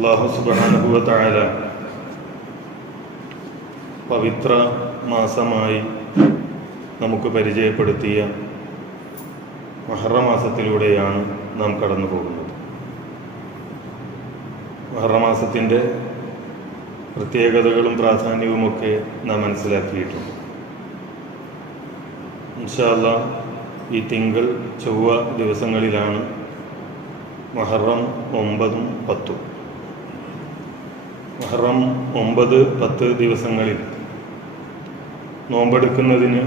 അള്ളാഹു സുബാനുഭവത്തായ പവിത്ര മാസമായി നമുക്ക് പരിചയപ്പെടുത്തിയ മഹറമാസത്തിലൂടെയാണ് നാം കടന്നു പോകുന്നത് മഹറമാസത്തിന്റെ പ്രത്യേകതകളും പ്രാധാന്യവുമൊക്കെ നാം മനസ്സിലാക്കിയിട്ടുണ്ട്. ഇൻഷാല്ല ഈ തിങ്കൾ ചൊവ്വ ദിവസങ്ങളിലാണ് മഹറം ഒമ്പതും പത്തും. മഹറം ഒമ്പത് പത്ത് ദിവസങ്ങളിൽ. നോമ്പെടുക്കുന്നതിന്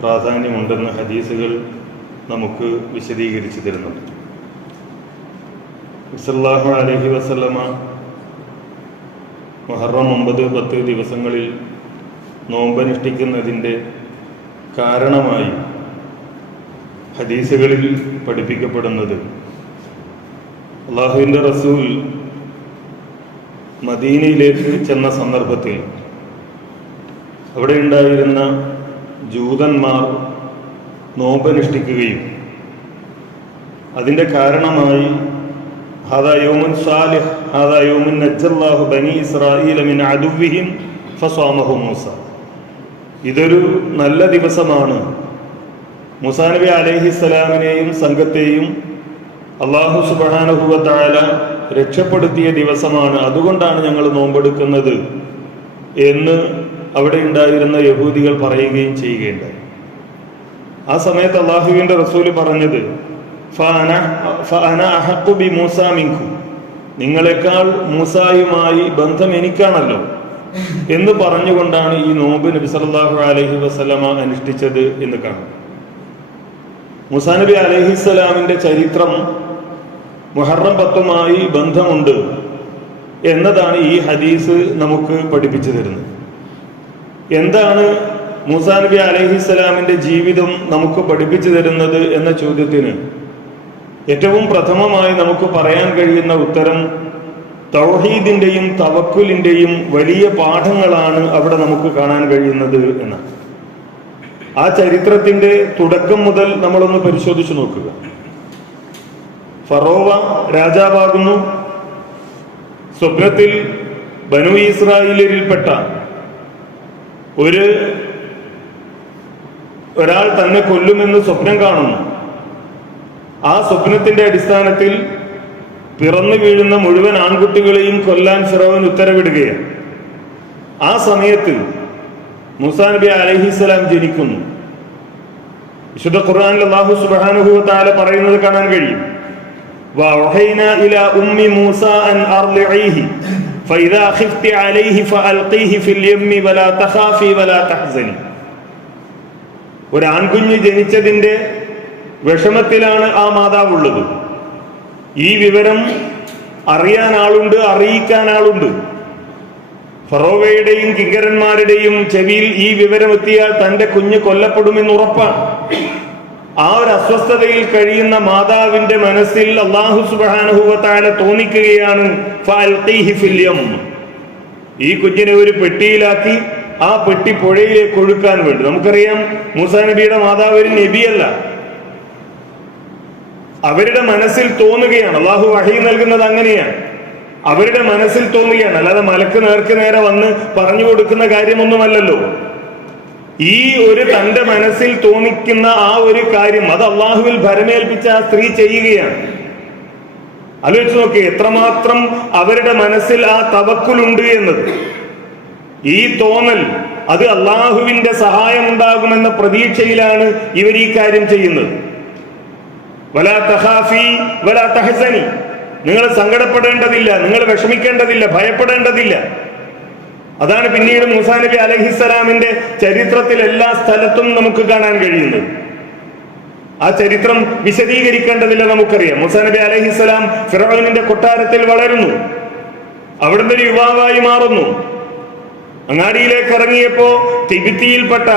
പ്രാധാന്യമുണ്ടെന്ന് ഹദീസുകൾ നമുക്ക് വിശദീകരിച്ചു തരുന്നുണ്ട്. സല്ലാഹു അലഹി വസല്ലമ മുഹറം ഒമ്പത് പത്ത് ദിവസങ്ങളിൽ നോമ്പനുഷ്ഠിക്കുന്നതിന്റെ കാരണമായി ഹദീസുകളിൽ പഠിപ്പിക്കപ്പെടുന്നത്. അള്ളാഹുവിന്റെ റസൂൽ മദീനയിലേക്ക് ചെന്ന സന്ദർഭത്തിൽ അവിടെ ഉണ്ടായിരുന്ന ജൂതന്മാർ നോമ്പനുഷ്ഠിക്കുകയും അതിന്റെ കാരണമായി സാലിഹ് മൂസ. ഇതൊരു നല്ല ദിവസമാണ്. മുസാനബി അലഹിസ്സലാമിനെയും സംഘത്തെയും അള്ളാഹു സുബാനുഭവത്തായ രക്ഷപ്പെടുത്തിയ ദിവസമാണ്. അതുകൊണ്ടാണ് ഞങ്ങൾ നോമ്പെടുക്കുന്നത് എന്ന് അവിടെ ഉണ്ടായിരുന്ന യഹൂദികൾ പറയുകയും ചെയ്യുകയുണ്ടായി. ആ സമയത്ത് അള്ളാഹുവിന്റെ റസൂൽ പറഞ്ഞത്. നിങ്ങളെക്കാൾ മൂസായുമായി ബന്ധം എനിക്കാണല്ലോ എന്ന് പറഞ്ഞുകൊണ്ടാണ് ഈ നോമ്പ് നബി സല്ലാഹു അലഹി വസ്ലമ അനുഷ്ഠിച്ചത് എന്ന് കാണാം മുസാ നബി അലഹിസ്സലാമിന്റെ ചരിത്രം മുഹറം പത്തുമായി ബന്ധമുണ്ട് എന്നതാണ് ഈ ഹദീസ് നമുക്ക് പഠിപ്പിച്ചു തരുന്നത്. എന്താണ് മൂസാ നബി അലഹിസ്സലാമിന്റെ ജീവിതം നമുക്ക് പഠിപ്പിച്ചു തരുന്നത് എന്ന ചോദ്യത്തിന് ഏറ്റവും പ്രഥമമായി നമുക്ക് പറയാൻ കഴിയുന്ന ഉത്തരം തൗഹീദിന്റെയും തവക്കുലിന്റെയും വലിയ പാഠങ്ങളാണ് അവിടെ നമുക്ക് കാണാൻ കഴിയുന്നത് എന്നാണ്. ആ ചരിത്രത്തിന്റെ തുടക്കം മുതൽ നമ്മളൊന്ന് പരിശോധിച്ചു നോക്കുക. ഫറോവ രാജാവാകുന്നു. സ്വപ്നത്തിൽ ബനു ഇസ്രായേലിൽപ്പെട്ട ഒരു ഒരാൾ തന്നെ കൊല്ലുമെന്ന് സ്വപ്നം കാണുന്നു. ആ സ്വപ്നത്തിന്റെ അടിസ്ഥാനത്തിൽ പിറന്നു വീഴുന്ന മുഴുവൻ ആൺകുട്ടികളെയും കൊല്ലാൻ ഫിറോവൻ ഉത്തരവിടുകയാണ്. ആ സമയത്ത് മൂസാ നബി അലഹിസ്സലാം ജനിക്കുന്നു. വിശുദ്ധ ഖുർആനിൽ സുബ്ഹാനഹു വ പറയുന്നത് കാണാൻ കഴിയും. وأوحينا إلى أم موسى أن أرضعيه فإذا خفت عليه فألقيه في اليم ولا تخافي ولا تحزني ഒരു ആൺകുഞ്ഞ് ജനിച്ചതിന്റെ വിഷമത്തിലാണ് ആ മാതാവുള്ളത് ഈ വിവരം അറിയാൻ ആളുണ്ട് അറിയിക്കാൻ ആളുണ്ട് ഫറോവയുടെയും കിങ്കരന്മാരുടെയും ചെവിയിൽ ഈ വിവരം എത്തിയാൽ തന്റെ കുഞ്ഞ് കൊല്ലപ്പെടുമെന്ന് ഉറപ്പാണ് ആ ഒരു അസ്വസ്ഥതയിൽ കഴിയുന്ന മാതാവിന്റെ മനസ്സിൽ അള്ളാഹു സുബാനുഭവത്താല തോന്നിക്കുകയാണ്. ഈ കുഞ്ഞിനെ ഒരു പെട്ടിയിലാക്കി ആ പെട്ടി പുഴയിലേക്ക് ഒഴുക്കാൻ വേണ്ടി. നമുക്കറിയാം മൂസാ നബിയുടെ മാതാവ് ഒരു നബിയല്ല. അവരുടെ മനസ്സിൽ തോന്നുകയാണ് അള്ളാഹു വഹി നൽകുന്നത് അങ്ങനെയാണ്. അവരുടെ മനസ്സിൽ തോന്നുകയാണ് അല്ലാതെ മലക്ക് നേർക്ക് നേരെ വന്ന് പറഞ്ഞു കൊടുക്കുന്ന കാര്യമൊന്നുമല്ലല്ലോ. ഈ ഒരു തന്റെ മനസ്സിൽ തോന്നിക്കുന്ന ആ ഒരു കാര്യം അത് അള്ളാഹുവിൽ ഭരമേൽപ്പിച്ച ആ സ്ത്രീ ചെയ്യുകയാണ്. ആലോചിച്ച് നോക്കി എത്രമാത്രം അവരുടെ മനസ്സിൽ ആ തവക്കുലുണ്ട് എന്നത്. ഈ തോന്നൽ അത് അള്ളാഹുവിന്റെ സഹായം ഉണ്ടാകുമെന്ന പ്രതീക്ഷയിലാണ് ഇവർ ഈ കാര്യം ചെയ്യുന്നത്. വലാ തഹാഫി വലാ തഹസനി. നിങ്ങൾ സങ്കടപ്പെടേണ്ടതില്ല നിങ്ങൾ വിഷമിക്കേണ്ടതില്ല ഭയപ്പെടേണ്ടതില്ല. അതാണ് പിന്നീട് മൂസാ നബി അലഹിസ്സലാമിന്റെ ചരിത്രത്തിൽ എല്ലാ സ്ഥലത്തും നമുക്ക് കാണാൻ കഴിയുന്നത്. ആ ചരിത്രം വിശദീകരിക്കേണ്ടതില്ല നമുക്കറിയാം. മൂസാ നബി അലഹിസ്സലാം ഫിറോനിന്റെ കൊട്ടാരത്തിൽ വളരുന്നു. അവിടുന്ന് ഒരു യുവാവായി മാറുന്നു. അങ്ങാടിയിലേക്ക് ഇറങ്ങിയപ്പോ തിബിത്തിയിൽപ്പെട്ട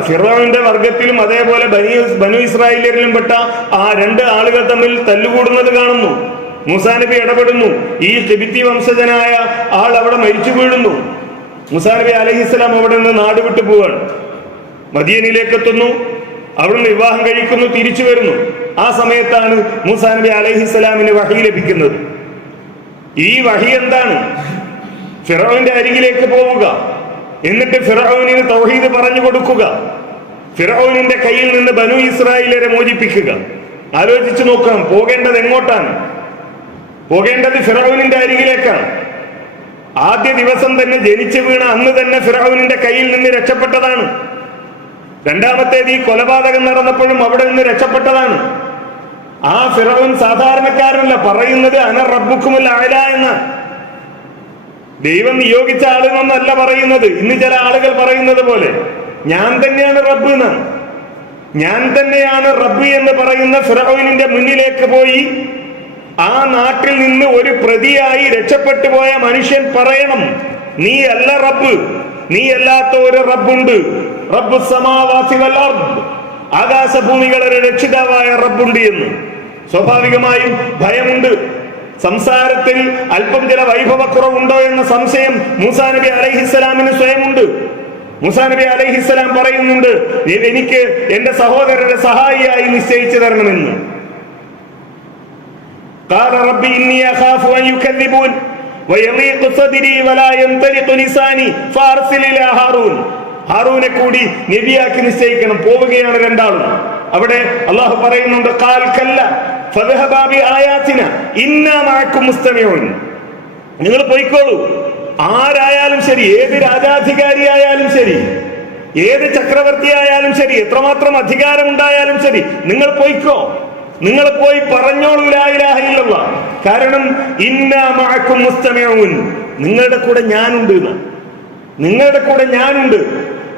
ഫിറോന്റെ വർഗത്തിലും അതേപോലെ ബനി ബനു ഇസ്രായേലിലും പെട്ട ആ രണ്ട് ആളുകൾ തമ്മിൽ തല്ലുകൂടുന്നത് കാണുന്നു. മൂസാ നബി ഇടപെടുന്നു. ഈ തിബിത്തി വംശജനായ ആൾ അവിടെ മരിച്ചു വീഴുന്നു. മൂസാ നബി അലഹിസ്സലാം അവിടെ നിന്ന് നാട് വിട്ടു പോവാണ്. മദീനിലേക്ക് എത്തുന്നു. അവിടുന്ന് വിവാഹം കഴിക്കുന്നു തിരിച്ചു വരുന്നു. ആ സമയത്താണ് മൂസാ നബി അലഹിസ്സലാമിന് വഹി ലഭിക്കുന്നത്. ഈ വഹി എന്താണ്? ഫിറോവിന്റെ അരികിലേക്ക് പോവുക. എന്നിട്ട് ഫിറോവിന് തൗഹീദ് പറഞ്ഞു കൊടുക്കുക. ഫിറോവിനിന്റെ കയ്യിൽ നിന്ന് ബനു ഇസ്രായേലരെ മോചിപ്പിക്കുക. ആലോചിച്ചു നോക്കാം പോകേണ്ടത് എങ്ങോട്ടാണ്? പോകേണ്ടത് ഫിറോവിനിന്റെ അരികിലേക്കാണ്. ആദ്യ ദിവസം തന്നെ ജനിച്ചു വീണ അന്ന് തന്നെ ഫിറോവിന്റെ കയ്യിൽ നിന്ന് രക്ഷപ്പെട്ടതാണ്. രണ്ടാമത്തേത് ഈ കൊലപാതകം നടന്നപ്പോഴും അവിടെ നിന്ന് രക്ഷപ്പെട്ടതാണ്. ആ ഫിറവൻ സാധാരണക്കാരനല്ല പറയുന്നത് അന റബ്ബുക്കുമുൽ ആല എന്ന. ദൈവം നിയോഗിച്ച ആളുകളൊന്നല്ല പറയുന്നത്. ഇന്ന് ചില ആളുകൾ പറയുന്നത് പോലെ ഞാൻ തന്നെയാണ് റബ്ബ് എന്ന്. ഞാൻ തന്നെയാണ് റബ്ബ് എന്ന് പറയുന്ന ഫിറവിനിന്റെ മുന്നിലേക്ക് പോയി ആ നാട്ടിൽ നിന്ന് ഒരു പ്രതിയായി രക്ഷപ്പെട്ടു പോയ മനുഷ്യൻ പറയണം നീ അല്ല റബ്ബ് നീ അല്ലാത്ത ഒരു റബ്ബുണ്ട്. റബ്ബ് സമാവാസി വൽ അർദ്. ആകാശഭൂമികളുടെ രക്ഷിതാവായ റബ്ബുണ്ട് എന്ന്. സ്വാഭാവികമായും ഭയമുണ്ട്. സംസാരത്തിൽ അല്പം ചില വൈഭവക്കുറവുണ്ടോ എന്ന സംശയം മൂസാ നബി അലൈഹിസ്സലാമിന് സ്വയമുണ്ട്. മൂസാ നബി അലൈഹിസ്സലാം പറയുന്നുണ്ട് എനിക്ക് എന്റെ സഹോദരരെ സഹായിയായി നിശ്ചയിച്ചു തരണമെന്ന്. قال ربي إني أخاف أن يكذبون ويضيق صدري ولا ينطلق لساني فأرسل إلى هارون ഹാറൂനെ കൂടി നബിയാക്കി നിശ്ചയിക്കണം പോവുകയാണ് രണ്ടാളും അവിടെ അള്ളാഹു പറയുന്നുണ്ട് കാൽ കല്ല ഫദ്ഹബാബി ആയാത്തിന ഇന്നാ മഅക്കും മുസ്തമിഊൻ നിങ്ങൾ പോയിക്കോളൂ ആരായാലും ശരി ഏത് രാജാധികാരിയായാലും ശരി ഏത് ചക്രവർത്തിയായാലും ശരി എത്രമാത്രം അധികാരം ഉണ്ടായാലും ശരി നിങ്ങൾ പോയിക്കോ നിങ്ങൾ പോയി പറഞ്ഞോളൂ ലാ ഇലാഹ കാരണം ഇന്ന മഅക്കും മുസ്തമിഊൻ. നിങ്ങളുടെ കൂടെ ഞാനുണ്ട്. നിങ്ങളുടെ കൂടെ ഞാനുണ്ട്.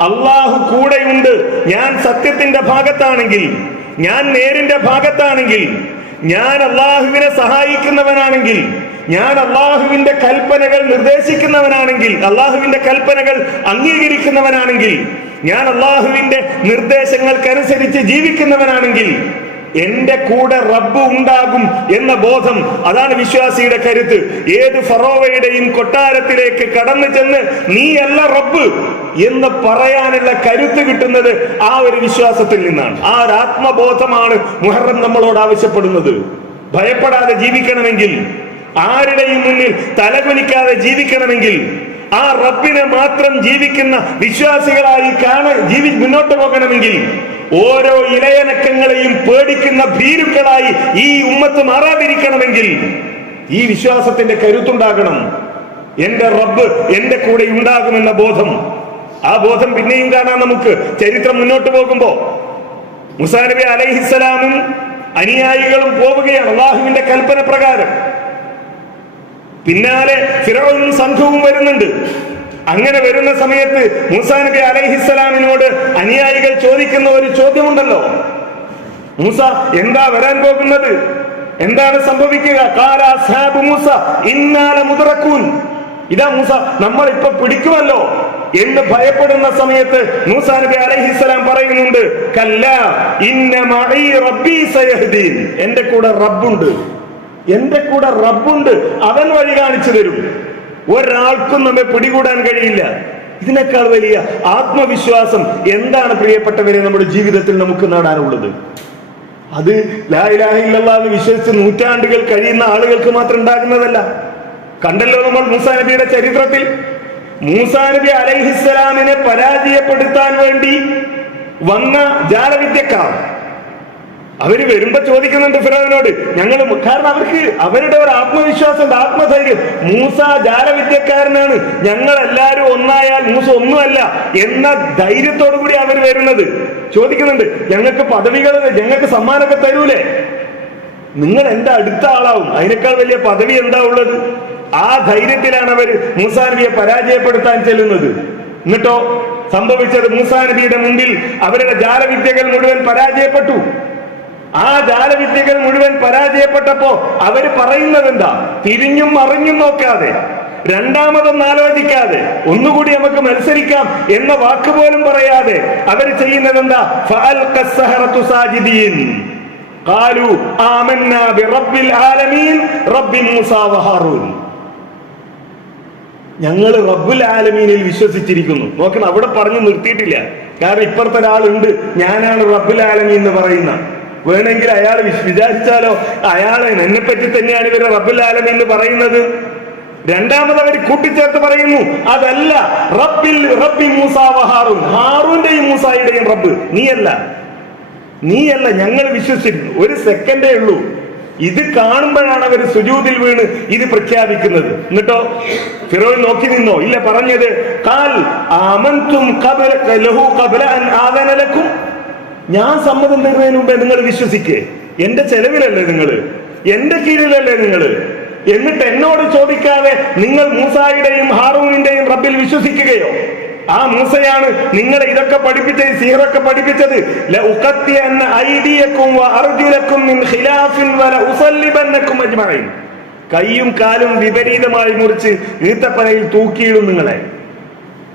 അള്ളാഹു കൂടെയുണ്ട്. ഞാൻ സത്യത്തിന്റെ ഭാഗത്താണെങ്കിൽ ഞാൻ നേരിന്റെ ഭാഗത്താണെങ്കിൽ ഞാൻ അള്ളാഹുവിനെ സഹായിക്കുന്നവനാണെങ്കിൽ ഞാൻ അള്ളാഹുവിന്റെ കൽപ്പനകൾ നിർദ്ദേശിക്കുന്നവനാണെങ്കിൽ അള്ളാഹുവിന്റെ കൽപ്പനകൾ അംഗീകരിക്കുന്നവനാണെങ്കിൽ ഞാൻ അള്ളാഹുവിന്റെ നിർദ്ദേശങ്ങൾക്കനുസരിച്ച് ജീവിക്കുന്നവനാണെങ്കിൽ എന്റെ കൂടെ റബ്ബ് ഉണ്ടാകും എന്ന ബോധം അതാണ് വിശ്വാസിയുടെ കരുത്ത്. ഏത് ഫറോവയുടെയും കൊട്ടാരത്തിലേക്ക് കടന്നു ചെന്ന് നീയല്ല റബ്ബ് എന്ന് പറയാനുള്ള കരുത്ത് കിട്ടുന്നത് ആ ഒരു വിശ്വാസത്തിൽ നിന്നാണ്. ആ ഒരു ആത്മബോധമാണ് മുഹറം നമ്മളോട് ആവശ്യപ്പെടുന്നത്. ഭയപ്പെടാതെ ജീവിക്കണമെങ്കിൽ ആരുടെയും മുന്നിൽ തലകുനിക്കാതെ ജീവിക്കണമെങ്കിൽ ആ റബ്ബിനെ മാത്രം ജീവിക്കുന്ന വിശ്വാസികളായി കാണ ജീവി മുന്നോട്ട് പോകണമെങ്കിൽ ഓരോ ഇലയനക്കങ്ങളെയും പേടിക്കുന്ന ഭീരുക്കളായി ഈ ഉമ്മത്ത് മാറാതിരിക്കണമെങ്കിൽ ഈ വിശ്വാസത്തിന്റെ കരുത്തുണ്ടാകണം. എന്റെ റബ്ബ് എന്റെ കൂടെ ഉണ്ടാകുമെന്ന ബോധം. ആ ബോധം പിന്നെയും കാണാം നമുക്ക്. ചരിത്രം മുന്നോട്ട് പോകുമ്പോ. മുസാനബി അലൈഹിസ്സലാമും അനുയായികളും പോവുകയാണ്. അള്ളാഹുവിന്റെ കൽപ്പന പ്രകാരം. പിന്നാലെ ഫിറോനും സംഘവും വരുന്നുണ്ട്. അങ്ങനെ വരുന്ന സമയത്ത് മൂസാ നബി അലൈഹിസ്സലാമിനോട് അനുയായികൾ ചോദിക്കുന്ന ഒരു ചോദ്യമുണ്ടല്ലോ. മൂസ എന്താ വരാൻ പോകുന്നത്? എന്താണ് സംഭവിക്കുക? മൂസ ഇന്നാല മുതറക്കൂൻ. ഇതാ മൂസ നമ്മൾ ഇപ്പൊ പിടിക്കുമല്ലോ എന്ന് ഭയപ്പെടുന്ന സമയത്ത് മൂസാ നബി അലൈഹിസ്സലാം പറയുന്നുണ്ട് കല്ല ഇന്ന എന്റെ കൂടെ റബ്ബുണ്ട്. എന്റെ കൂടെ റബ്ബുണ്ട് അവൻ വഴി കാണിച്ചു തരും. ഒരാൾക്കും നമ്മെ പിടികൂടാൻ കഴിയില്ല. ഇതിനേക്കാൾ വലിയ ആത്മവിശ്വാസം എന്താണ് പ്രിയപ്പെട്ടവരെ നമ്മുടെ ജീവിതത്തിൽ നമുക്ക് നേടാനുള്ളത്? അത് ലാ ഇലാഹ ഇല്ലല്ലാഹ് എന്ന് വിശ്വസിച്ച് നൂറ്റാണ്ടുകൾ കഴിയുന്ന ആളുകൾക്ക് മാത്രം ഉണ്ടാകുന്നതല്ല. കണ്ടല്ലോ നമ്മൾ മൂസാ നബിയുടെ ചരിത്രത്തിൽ? മൂസാ നബി അലൈഹിസ്സലാമിനെ പരാജയപ്പെടുത്താൻ വേണ്ടി വന്ന ജാലവിദ്യക്കാർ. അവർ വരുമ്പോ ചോദിക്കുന്നുണ്ട് ഫിറോവിനോട് ഞങ്ങൾ കാരണം അവർക്ക് അവരുടെ ഒരു ആത്മവിശ്വാസം ആത്മധൈര്യം. മൂസ ജാലവിദ്യക്കാരനാണ് ഞങ്ങൾ എല്ലാരും ഒന്നായാൽ മൂസ ഒന്നുമല്ല എന്ന ധൈര്യത്തോടു കൂടി അവർ വരുന്നത്. ചോദിക്കുന്നുണ്ട് ഞങ്ങൾക്ക് പദവികൾ ഞങ്ങൾക്ക് സമ്മാനമൊക്കെ തരൂലേ? നിങ്ങൾ എന്റെ അടുത്ത ആളാവും? അതിനേക്കാൾ വലിയ പദവി എന്താ ഉള്ളത്? ആ ധൈര്യത്തിലാണ് അവർ മൂസാനബിയെ പരാജയപ്പെടുത്താൻ ചെല്ലുന്നത്. എന്നിട്ടോ സംഭവിച്ചത് മൂസാനബിയുടെ മുമ്പിൽ അവരുടെ ജാലവിദ്യകൾ മുഴുവൻ പരാജയപ്പെട്ടു. ആ ജാലവിദ്യകൾ മുഴുവൻ പരാജയപ്പെട്ടപ്പോ അവര് പറയുന്നത് എന്താ തിരിഞ്ഞും മറിഞ്ഞും നോക്കാതെ രണ്ടാമതൊന്നും ആലോചിക്കാതെ ഒന്നുകൂടി നമുക്ക് മത്സരിക്കാം എന്ന വാക്ക് പോലും പറയാതെ അവർ ചെയ്യുന്നത് എന്താ ഫഅൽഖ السحرة സാജിദീൻ قالوا آمنا برب العالمين رب موسى وهارون ഞങ്ങൾ റബ്ബുൽ ആലമീനിൽ വിശ്വസിച്ചിരിക്കുന്നു നോക്കണം അവിടെ പറഞ്ഞു നിർത്തിയിട്ടില്ല കാരണം ഇപ്പുറത്തെ ഒരാളുണ്ട് ഞാനാണ് റബ്ബുൽ ആലമീൻ എന്ന് പറയുന്ന വേണമെങ്കിൽ അയാൾ വിചാരിച്ചാലോ? അയാളെ എന്നെ പറ്റി തന്നെയാണ് ഇവരുടെ റബ്ബുൽ എന്ന് പറയുന്നത്. രണ്ടാമത് അവർ കൂട്ടിച്ചേർത്ത് പറയുന്നു അതല്ല റബ്ബിൽ റബ്ബി മൂസ ഹാറുന്റെയും മൂസായുടെയും റബ്ബ്. നീയല്ല. നീയല്ല ഞങ്ങൾ വിശ്വസിക്കുന്നു. ഒരു സെക്കൻഡേ ഉള്ളൂ. ഇത് കാണുമ്പോഴാണ് അവർ സുജൂതിൽ വീണ് ഇത് പ്രഖ്യാപിക്കുന്നത്. എന്നിട്ടോ? ഫിറോൻ നോക്കി നിന്നോ? ഇല്ല പറഞ്ഞത് കാൽ ആമന്തും കബല ലഹു ഖബല ആദനലക്കും ലക്കും ഞാൻ സമ്മതം തരുന്നതിന് മുമ്പേ നിങ്ങൾ വിശ്വസിക്കേ. എന്റെ ചെലവിലല്ലേ നിങ്ങൾ? എന്റെ കീഴിലല്ലേ നിങ്ങൾ? എന്നിട്ട് എന്നോട് ചോദിക്കാതെ നിങ്ങൾ മൂസായുടെയും ഹാറൂണിന്റെയും റബ്ബിൽ വിശ്വസിക്കുകയോ? ആ മൂസയാണ് നിങ്ങളെ ഇതൊക്കെ പഠിപ്പിച്ചത് സീറൊക്കെ പഠിപ്പിച്ചത്. കൈയും കാലും വിപരീതമായി മുറിച്ച് ഈത്തപ്പനയിൽ തൂക്കിയിടും നിങ്ങളെ.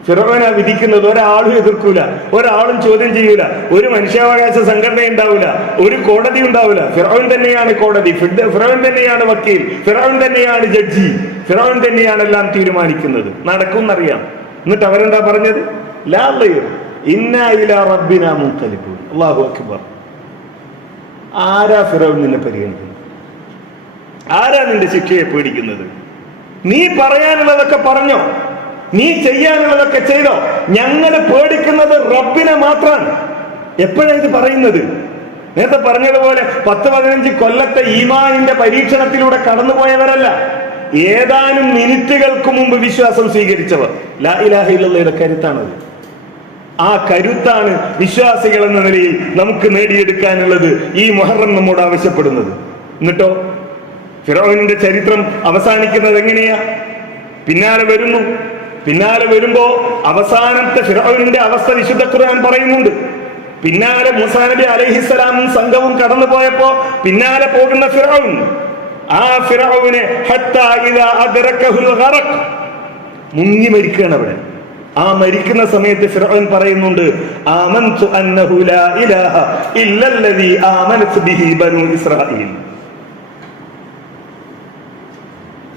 ഫിറോന വിധിക്കുന്നത് ഒരാളും എതിർക്കൂല ഒരാളും ചോദ്യം ചെയ്യൂല ഒരു മനുഷ്യാവകാശ സംഘടന ഉണ്ടാവില്ല ഒരു കോടതി ഉണ്ടാവില്ല ഫിറോൻ തന്നെയാണ് കോടതി ഫിറോൻ തന്നെയാണ് വക്കീൽ ഫിറോൻ തന്നെയാണ് ജഡ്ജി ഫിറോൻ തന്നെയാണ് എല്ലാം തീരുമാനിക്കുന്നത്. നടക്കും എന്നറിയാം എന്നിട്ട് അവരെന്താ പറഞ്ഞത്? അല്ലാഹു അക്ബർ. ആരാ ഫിറോൻ നിന്നെ പരിഗണിക്കുന്നത്? ആരാ നിന്റെ ശിക്ഷയെ പേടിക്കുന്നത് നീ പറയാനുള്ളതൊക്കെ പറഞ്ഞോ? നീ ചെയ്യാനുള്ളതൊക്കെ ചെയ്തോ? ഞങ്ങൾ പേടിക്കുന്നത് റബ്ബിനെ മാത്രമാണ് എപ്പോഴാണ് ഇത് പറയുന്നത്? നേരത്തെ പറഞ്ഞതുപോലെ പത്ത് പതിനഞ്ച് കൊല്ലത്തെ ഈമാനിന്റെ പരീക്ഷണത്തിലൂടെ കടന്നുപോയവരല്ല. ഏതാനും മിനിറ്റുകൾക്ക് മുമ്പ് വിശ്വാസം സ്വീകരിച്ചവർ. ലാ കരുത്താണത്. ആ കരുത്താണ് വിശ്വാസികൾ എന്ന നിലയിൽ നമുക്ക് നേടിയെടുക്കാനുള്ളത് ഈ മുഹറം നമ്മോട് ആവശ്യപ്പെടുന്നത്. എന്നിട്ടോ? ഫിറോവിന്റെ ചരിത്രം അവസാനിക്കുന്നത് എങ്ങനെയാ? പിന്നാലെ വരുന്നു. പിന്നാലെ വരുമ്പോ അവസാനത്തെ ഫിറോവിന്റെ അവസ്ഥ വിശുദ്ധ ഖുർആൻ പറയുന്നുണ്ട്. പിന്നാലെ മൂസാ നബി അലൈഹിസ്സലാമും സംഘവും കടന്നു പോയപ്പോ പിന്നാലെ പോകുന്ന ഫിറോൻ ആ ഫിറോവിനെ മുങ്ങി മരിക്കുകയാണ് അവിടെ. ആ മരിക്കുന്ന സമയത്ത് ഫിറോൻ പറയുന്നുണ്ട് ആമൻതു അന്നഹു ലാ ഇലാഹ ഇല്ലല്ലദീ ആമനത് ബിഹി ബനു ഇസ്രായീൽ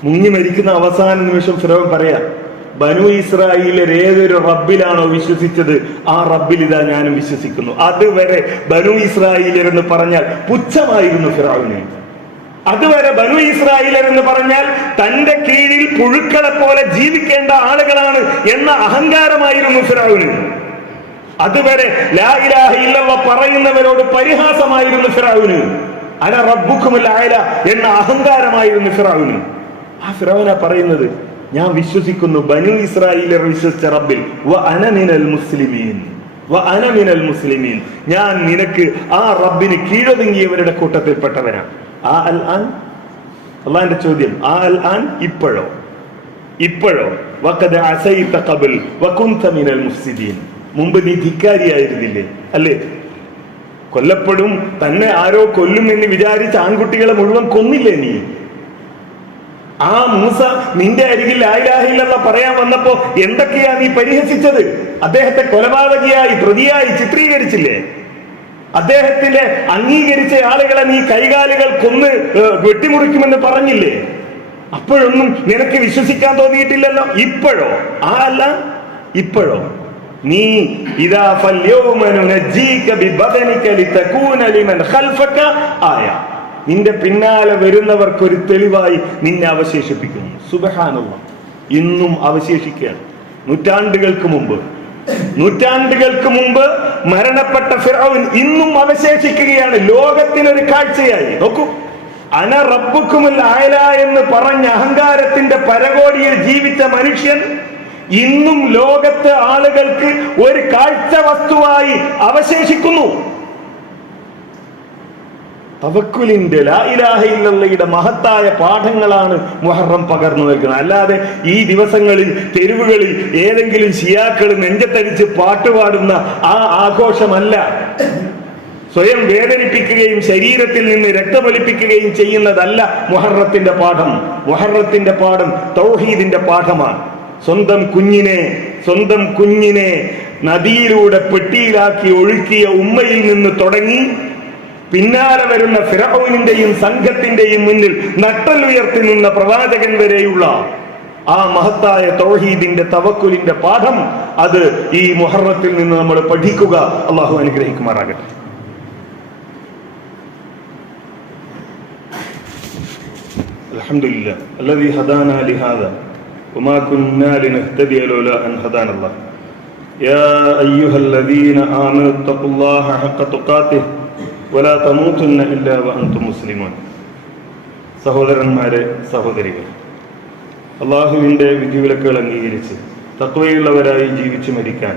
മുങ്ങി മരിക്കുന്ന അവസാന നിമിഷം ഫിറോൻ പറയാ ബനു ഇസ്രായേലിൽ ഏതൊരു റബ്ബിലാണോ വിശ്വസിച്ചത് ആ റബ്ബിൽ ഇതാ ഞാനും വിശ്വസിക്കുന്നു. അതുവരെ ബനു ഇസ്രായേലർ എന്ന് പറഞ്ഞാൽ പുച്ഛമായിരുന്നു ഫിറാവിന് അതുവരെ ബനു ഇസ്രായേലർ എന്ന് പറഞ്ഞാൽ തന്റെ കീഴിൽ പുഴുക്കളെ പോലെ ജീവിക്കേണ്ട ആളുകളാണ് എന്ന അഹങ്കാരമായിരുന്നു ഫിറാവിന് അതുവരെ പറയുന്നവരോട് പരിഹാസമായിരുന്നു ഫിറാവിന് അന റബ്ബുക്കുമുൽ ആയ എന്ന അഹങ്കാരമായിരുന്നു ഫിറാവിന് ആ ഫിറാവിനാ പറയുന്നത് ഞാൻ വിശ്വസിക്കുന്നു ബനു ഇസ്രായേലർ വിശ്വസിച്ച റബ്ബിൽ വ അന മിനൽ മുസ്ലിമീൻ വ അന മിനൽ മുസ്ലിമീൻ ഞാൻ നിനക്ക് ആ റബ്ബിന് കീഴൊതുങ്ങിയവരുടെ കൂട്ടത്തിൽപ്പെട്ടവനാണ് ആ അൽ ആൻ? അള്ളാന്റെ ചോദ്യം ആ അൽ ആൻ ഇപ്പോഴോ? ഇപ്പോഴോ? വഖദ് അസൈത്ത ഖബൽ വക്കുന്തമിനൽ മിനൽ മുഫ്സിദീൻ. മുമ്പ് നീ ധിക്കാരിയായിരുന്നില്ലേ? അല്ലേ? കൊല്ലപ്പെടും തന്നെ ആരോ കൊല്ലും എന്ന് വിചാരിച്ച ആൺകുട്ടികളെ മുഴുവൻ കൊന്നില്ലേ നീ? ആ മൂസ നിന്റെ അരികിൽ ആയിരാഹില്ലെന്ന പറയാൻ വന്നപ്പോ എന്തൊക്കെയാ നീ പരിഹസിച്ചത്? അദ്ദേഹത്തെ കൊലപാതകിയായി പ്രതിയായി ചിത്രീകരിച്ചില്ലേ? അദ്ദേഹത്തിന്റെ അംഗീകരിച്ച ആളുകളെ നീ കൈകാലുകൾ കൊന്ന് വെട്ടിമുറിക്കുമെന്ന് പറഞ്ഞില്ലേ? അപ്പോഴൊന്നും നിനക്ക് വിശ്വസിക്കാൻ തോന്നിയിട്ടില്ലല്ലോ? ഇപ്പോഴോ? ആ അല്ല ഇപ്പോഴോ? നീ ഇതാ ഫല്യൗമ നുനജ്ജീക ബിബദനിക ലിതകൂന ലിമൻ ഖൽഫക ആയ. നിന്റെ പിന്നാലെ വരുന്നവർക്ക് ഒരു തെളിവായി നിന്നെ അവശേഷിപ്പിക്കുന്നു. സുബഹാനുള്ള ഇന്നും അവശേഷിക്കുകയാണ്. നൂറ്റാണ്ടുകൾക്ക് മുമ്പ്. നൂറ്റാണ്ടുകൾക്ക് മുമ്പ് മരണപ്പെട്ട ഫിറൌൻ ഇന്നും അവശേഷിക്കുകയാണ്. ലോകത്തിനൊരു കാഴ്ചയായി. നോക്കൂ. അന റബ്ബുക്കുമിൽ ആയല എന്ന് പറഞ്ഞ അഹങ്കാരത്തിന്റെ പരകോടിയിൽ ജീവിച്ച മനുഷ്യൻ ഇന്നും ലോകത്ത് ആളുകൾക്ക് ഒരു കാഴ്ച വസ്തുവായി അവശേഷിക്കുന്നു. തവക്കുലിന്റെ ലാ ഇലാഹ ഇല്ലല്ലയുടെ മഹത്തായ പാഠങ്ങളാണ് മുഹറം പകർന്നു നൽകുന്നത്. അല്ലാതെ ഈ ദിവസങ്ങളിൽ തെരുവുകളിൽ ഏതെങ്കിലും ഷിയാക്കൾ നെഞ്ചത്തരിച്ച് പാട്ടുപാടുന്ന ആ ആഘോഷമല്ല. സ്വയം വേദനിപ്പിക്കുകയും ശരീരത്തിൽ നിന്ന് രക്തമൊലിപ്പിക്കുകയും ചെയ്യുന്നതല്ല മുഹറത്തിന്റെ പാഠം. മുഹറത്തിന്റെ പാഠം തൗഹീദിന്റെ പാഠമാണ്. സ്വന്തം കുഞ്ഞിനെ സ്വന്തം കുഞ്ഞിനെ നദിയിലൂടെ പെട്ടിയിലാക്കി ഒഴുക്കിയ ഉമ്മയിൽ നിന്ന് തുടങ്ങി പിന്നാലെ വരുന്ന ഫിറൌനിന്റെയും സംഘത്തിന്റെയും മുന്നിൽ നട്ടൽ ഉയർത്തി നിന്ന പ്രവാചകൻ വരെയുള്ള ആ മഹത്തായ തൗഹീദിന്റെ തവക്കുലിന്റെ പാഠം അത് ഈ മുഹറത്തിൽ നിന്ന് നമ്മൾ പഠിക്കുക. അള്ളാഹു അനുഗ്രഹിക്കുമാറാകട്ടെ. അലഹമുല്ലാ സഹോദരന്മാരെ സഹോദരികൾ അള്ളാഹുവിന്റെ വിധിവിലക്കുകൾ അംഗീകരിച്ച് തത്വയുള്ളവരായി ജീവിച്ചു മരിക്കാൻ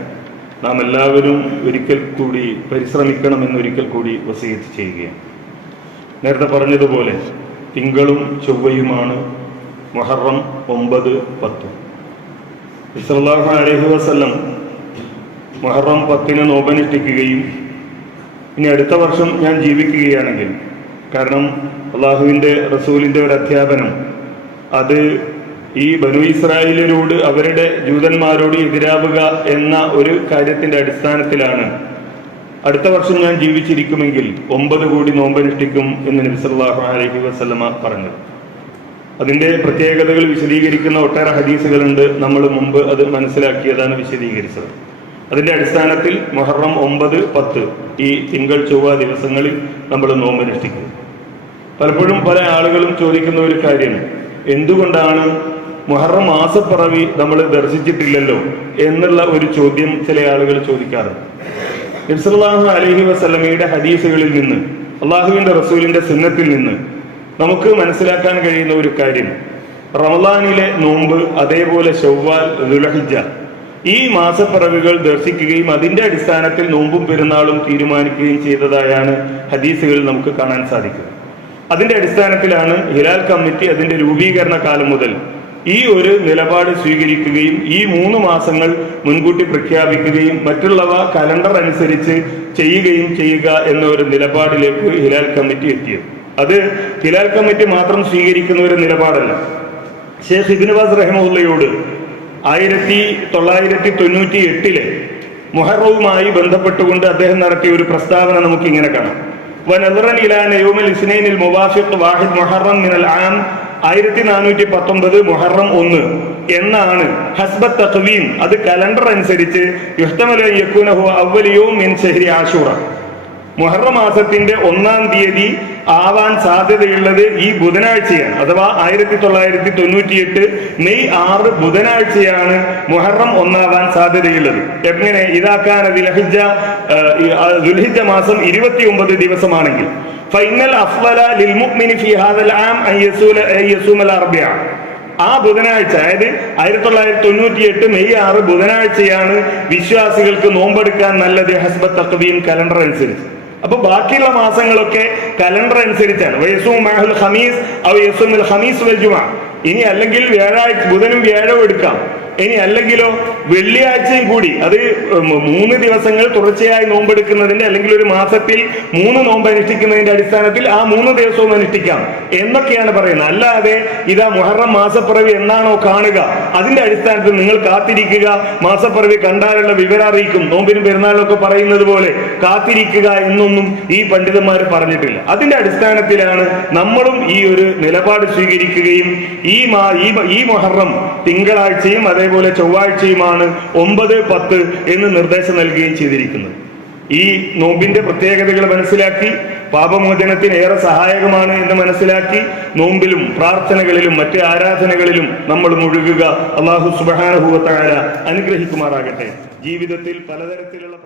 നാം എല്ലാവരും ഒരിക്കൽ കൂടി പരിശ്രമിക്കണമെന്നൊരിക്കൽ കൂടി വസീയത്ത് ചെയ്യുകയാണ്. നേരത്തെ പറഞ്ഞതുപോലെ തിങ്കളും ചൊവ്വയുമാണ് മൊഹറം ഒമ്പത് പത്ത്. ഇസ്ലാഹു അലഹു വസ്ലം മൊഹറം പത്തിന് നോബനിട്ടിക്കുകയും ഇനി അടുത്ത വർഷം ഞാൻ ജീവിക്കുകയാണെങ്കിൽ കാരണം അള്ളാഹുവിന്റെ റസൂലിന്റെ ഒരു അധ്യാപനം അത് ഈ ബനു ഇസ്രായേലിനോട് അവരുടെ ജൂതന്മാരോട് എതിരാവുക എന്ന ഒരു കാര്യത്തിന്റെ അടിസ്ഥാനത്തിലാണ് അടുത്ത വർഷം ഞാൻ ജീവിച്ചിരിക്കുമെങ്കിൽ ഒമ്പത് കോടി നോമ്പനുഷ്ഠിക്കും എന്ന് നബി സല്ലല്ലാഹു അലൈഹി വസല്ലമ പറഞ്ഞത്. അതിന്റെ പ്രത്യേകതകൾ വിശദീകരിക്കുന്ന ഒട്ടേറെ ഹദീസുകളുണ്ട്. നമ്മൾ മുമ്പ് അത് മനസ്സിലാക്കിയതാണ് വിശദീകരിച്ചത്. അതിന്റെ അടിസ്ഥാനത്തിൽ മൊഹറം ഒമ്പത് പത്ത് ഈ തിങ്കൾ ചൊവ്വ ദിവസങ്ങളിൽ നമ്മൾ നോമ്പനുഷ്ഠിക്കും പലപ്പോഴും പല ആളുകളും ചോദിക്കുന്ന ഒരു കാര്യം എന്തുകൊണ്ടാണ് മുഹറം മാസപ്പിറവി നമ്മൾ ദർശിച്ചിട്ടില്ലല്ലോ എന്നുള്ള ഒരു ചോദ്യം ചില ആളുകൾ ചോദിക്കാറുണ്ട് നബ്സല്ലാഹു അലഹി വസ്ലമയുടെ ഹദീസുകളിൽ നിന്ന് അള്ളാഹുവിന്റെ റസൂലിന്റെ സുന്നത്തിൽ നിന്ന് നമുക്ക് മനസ്സിലാക്കാൻ കഴിയുന്ന ഒരു കാര്യം റമദാനിലെ നോമ്പ് അതേപോലെ ചൊവ്വാൽ ദുലഹിജ ഈ മാസപ്പിറവികൾ ദർശിക്കുകയും അതിന്റെ അടിസ്ഥാനത്തിൽ നോമ്പും പെരുന്നാളും തീരുമാനിക്കുകയും ചെയ്തതായാണ് ഹദീസുകളിൽ നമുക്ക് കാണാൻ സാധിക്കുന്നത് അതിന്റെ അടിസ്ഥാനത്തിലാണ് ഹിലാൽ കമ്മിറ്റി അതിന്റെ രൂപീകരണ കാലം മുതൽ ഈ ഒരു നിലപാട് സ്വീകരിക്കുകയും ഈ മൂന്ന് മാസങ്ങൾ മുൻകൂട്ടി പ്രഖ്യാപിക്കുകയും മറ്റുള്ളവ കലണ്ടർ അനുസരിച്ച് ചെയ്യുകയും ചെയ്യുക എന്ന ഒരു നിലപാടിലേക്ക് ഹിലാൽ കമ്മിറ്റി എത്തിയത്. അത് ഹിലാൽ കമ്മിറ്റി മാത്രം സ്വീകരിക്കുന്ന ഒരു നിലപാടല്ല. ഷേഖ് ഇബിൻവാസ് റഹ്മുള്ളയോട് ആയിരത്തി തൊള്ളായിരത്തി തൊണ്ണൂറ്റി എട്ടിലെ മുഹറവുമായി ബന്ധപ്പെട്ടുകൊണ്ട് അദ്ദേഹം നടത്തിയ ഒരു പ്രസ്താവന നമുക്ക് ഇങ്ങനെ കാണാം വനദുറൻ ഇലാൻ യോമൽ ഇസ്നൈനിൽ മുവാഫിഖ് വാഹിദ് മുഹറം മിനൽ ആം ആയിരത്തി നാനൂറ്റി പത്തൊമ്പത് മുഹറം ഒന്ന് എന്നാണ് ഹസ്ബത്ത് തഖ്വീം. അത് കലണ്ടർ അനുസരിച്ച് യുഹ്തമല യക്കൂനഹു അവലിയോ മിൻ ഷെഹ്രി ആഷൂറ. മുഹറം മാസത്തിന്റെ ഒന്നാം തീയതി ആവാൻ സാധ്യതയുള്ളത് ഈ ബുധനാഴ്ചയാണ്. അഥവാ ആയിരത്തി തൊള്ളായിരത്തി തൊണ്ണൂറ്റിയെട്ട് മെയ് ആറ് ബുധനാഴ്ചയാണ് മുഹറം ഒന്നാവാൻ സാധ്യതയുള്ളത്. എങ്ങനെ? ഇതാക്കാൻ ദുൽഹിജ ദുൽഹിജ മാസം ഇരുപത്തി ഒമ്പത് ദിവസമാണെങ്കിൽ. ഫൈനൽ അഫ്വല ലിൽ മുഅ്മിനി ഫി ഹാദൽ ആം യസൂമൽ ആ ബുധനാഴ്ച അതായത് ആയിരത്തി തൊള്ളായിരത്തി തൊണ്ണൂറ്റി എട്ട് മെയ് ആറ് ബുധനാഴ്ചയാണ് വിശ്വാസികൾക്ക് നോമ്പെടുക്കാൻ നല്ലത് ഹസ്ബത്ത് തഖ്വീം കലണ്ടർ അനുസരിച്ച്. അപ്പൊ ബാക്കിയുള്ള മാസങ്ങളൊക്കെ കലണ്ടർ അനുസരിച്ചാണ്. ഹമീസ് ഹമീസ് ഇനി അല്ലെങ്കിൽ വ്യാഴാഴ്ച ബുധനും വ്യാഴവും എടുക്കാം. ഇനി അല്ലെങ്കിലോ വെള്ളിയാഴ്ചയും കൂടി അത് മൂന്ന് ദിവസങ്ങൾ തുടർച്ചയായി നോമ്പെടുക്കുന്നതിന്റെ അല്ലെങ്കിൽ ഒരു മാസത്തിൽ മൂന്ന് നോമ്പ് അനുഷ്ഠിക്കുന്നതിന്റെ അടിസ്ഥാനത്തിൽ ആ മൂന്ന് ദിവസവും അനുഷ്ഠിക്കാം എന്നൊക്കെയാണ് പറയുന്നത്. അല്ലാതെ ഇതാ മുഹറം മാസപ്പിറവി എന്നാണോ കാണുക അതിന്റെ അടിസ്ഥാനത്തിൽ നിങ്ങൾ കാത്തിരിക്കുക മാസപ്പിറവി കണ്ടാലുള്ള വിവരം അറിയിക്കും. നോമ്പിനും പെരുന്നാളിലൊക്കെ പറയുന്നത് പോലെ കാത്തിരിക്കുക എന്നൊന്നും ഈ പണ്ഡിതന്മാർ പറഞ്ഞിട്ടില്ല. അതിന്റെ അടിസ്ഥാനത്തിലാണ് നമ്മളും ഈ ഒരു നിലപാട് സ്വീകരിക്കുകയും ഈ മാ ഈ മുഹറം തിങ്കളാഴ്ചയും അതേപോലെ ചൊവ്വാഴ്ചയുമാണ് ഒമ്പത് പത്ത് എന്ന് നിർദ്ദേശം നൽകുകയും ചെയ്തിരിക്കുന്നത്. ഈ നോമ്പിന്റെ പ്രത്യേകതകൾ മനസ്സിലാക്കി പാപമോചനത്തിന് ഏറെ സഹായകമാണ് എന്ന് മനസ്സിലാക്കി നോമ്പിലും പ്രാർത്ഥനകളിലും മറ്റ് ആരാധനകളിലും നമ്മൾ മുഴുകുക. അള്ളാഹു സുബാനുഭൂവത്തായ അനുഗ്രഹിക്കുമാറാകട്ടെ. ജീവിതത്തിൽ പലതരത്തിലുള്ള